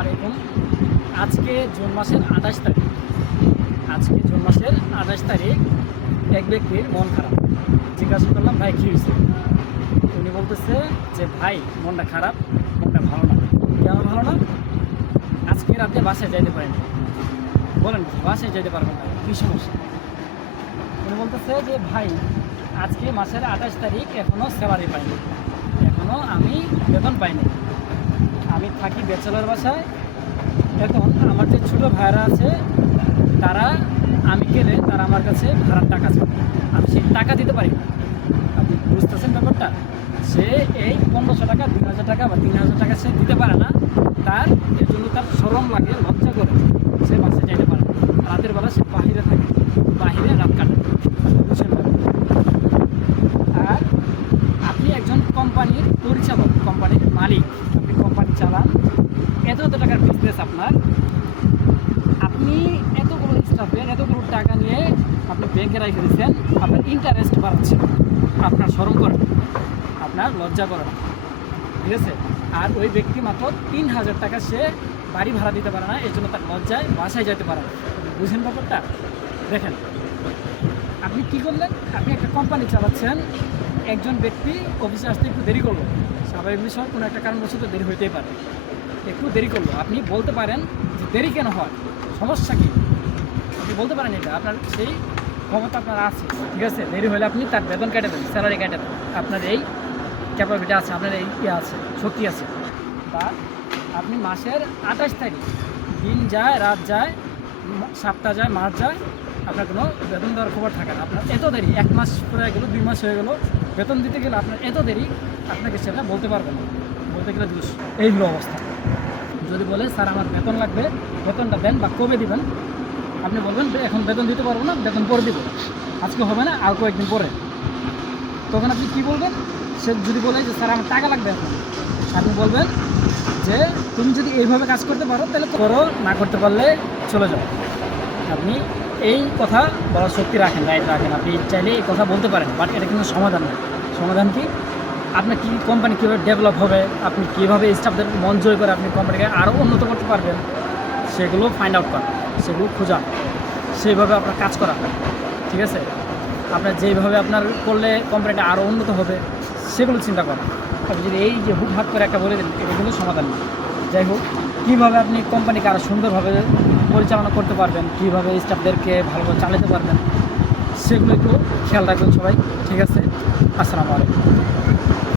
আলাইকুম। আজকে জুন মাসের 28 তারিখ এক ব্যক্তির মন খারাপ। জিজ্ঞাসা করলাম, ভাই কী হয়েছে? উনি বলতেছে যে ভাই মনটা খারাপ, মনটা ভালো না। কেন ভালো না? আজকে রাতে বাসায় যাইতে পারেনি। বলেন বাসায় যেতে পারবেন না, কী সমস্যা? উনি বলতেছে যে ভাই আজকে মাসের 28 তারিখ এখনও স্যালারি পাইনি, এখনও আমি বেতন পাইনি। আমি থাকি ব্যাচেলার বাসায়। এখন আমার যে ছোটো ভাইয়েরা আছে তারা আমি গেলে তারা আমার কাছে ভাড়ার টাকা চায়, আমি সেই টাকা দিতে পারি না। আপনি বুঝতেছেন ব্যাপারটা? সে এই 1500 টাকা, 2000 টাকা বা 3000 টাকা সে দিতে পারে না। তার এর জন্য তার শরম লাগে, লজ্জা করে সে বাসে যেতে পারে না। রাতের বেলা সে বাহিরে থাকে, বাহিরে রাত কাটে। বুঝছেন? আর আপনি একজন কোম্পানির পরিচালক, কোম্পানির মালিক, আপনি কোম্পানি চালান, এত টাকার বিজনেস আপনার। আপনি এতগুলো স্টাফের এতগুলো টাকা নিয়ে আপনি ব্যাংকে রেখে দিচ্ছেন, আপনার ইন্টারেস্ট বাড়াচ্ছে। আপনার শরম করে না, আপনার লজ্জা করে না, ঠিক আছে? আর ওই ব্যক্তি মাত্র 3000 টাকা সে বাড়ি ভাড়া দিতে পারে না, এই জন্য তার লজ্জায় বাসায় যেতে পারে না। বুঝেন ব্যাপারটা? দেখেন আপনি কী করলেন, আপনি একটা কোম্পানি চালাচ্ছেন, একজন ব্যক্তি অফিসে আসতে একটু দেরি করলো, স্বাভাবিক বিষয়, কোনো একটা কারণবশত দেরি হইতেই পারে, একটু দেরি করলো। আপনি বলতে পারেন যে দেরি কেন হয়, সমস্যা কী? আপনি বলতে পারেন, এটা আপনার সেই ক্ষমতা আপনার আছে, ঠিক আছে? দেরি হলে আপনি তার বেতন কেটে দেন, স্যালারি কেটে দেন। আপনার এই ক্যাপাবিলিটি আছে, আপনার এই আছে, শক্তি আছে। বা আপনি মাসের 28 তারিখ, দিন যায় রাত যায়, সপ্তাহ যায় মাস যায়, আপনার কোনো বেতন দেওয়ার খবর থাকে না। আপনার এত দেরি, 1 মাস হয়ে গেলো, 2 মাস হয়ে গেলো, বেতন দিতে গেলে আপনার এত দেরি, আপনাকে সেটা বলতে পারবেন না, বলতে গেলে দোষ। এই হলো অবস্থা। যদি বলে স্যার আমার বেতন লাগবে, বেতনটা দেন বা কবে দিবেন, আপনি বলবেন এখন বেতন দিতে পারবো না, বেতন পরে দিব, আজকে হবে না, আর কয়েকদিন পরে। তখন আপনি কী বলবেন? সে যদি বলে যে স্যার আমার টাকা লাগবে এখন, আপনি বলবেন যে তুমি যদি এইভাবে কাজ করতে পারো তাহলে করো, না করতে পারলে চলে যাও। আপনি এই কথা বলার শক্তি রাখেন, রাইট রাখেন। আপনি চাইলে এই কথা বলতে পারেন, বাট এটা কিন্তু সমাধান না। সমাধান কি? আপনার কী কোম্পানি কীভাবে ডেভেলপ হবে, আপনি কীভাবে স্টাফদের মন জয় করে আপনি কোম্পানিকে আরও উন্নত করতে পারবেন, সেগুলো ফাইন্ড আউট করা, সেগুলো খোঁজা, সেইভাবে আপনার কাজ করা, ঠিক আছে? আপনার যেইভাবে আপনার করলে কোম্পানিটা আরও উন্নত হবে, সেগুলো চিন্তা করা। আপনি যদি এই যে হুটহাট করে একটা বলে দেন, এটা কিন্তু সমাধান না। যাই হোক, কীভাবে আপনি কোম্পানিকে আরও সুন্দরভাবে পরিচালনা করতে পারবেন, কীভাবে স্টাফদেরকে ভালোভাবে চালাতে পারবেন, সেগুলো একটু খেয়াল রাখবেন সবাই, ঠিক আছে? আসসালামু আলাইকুম।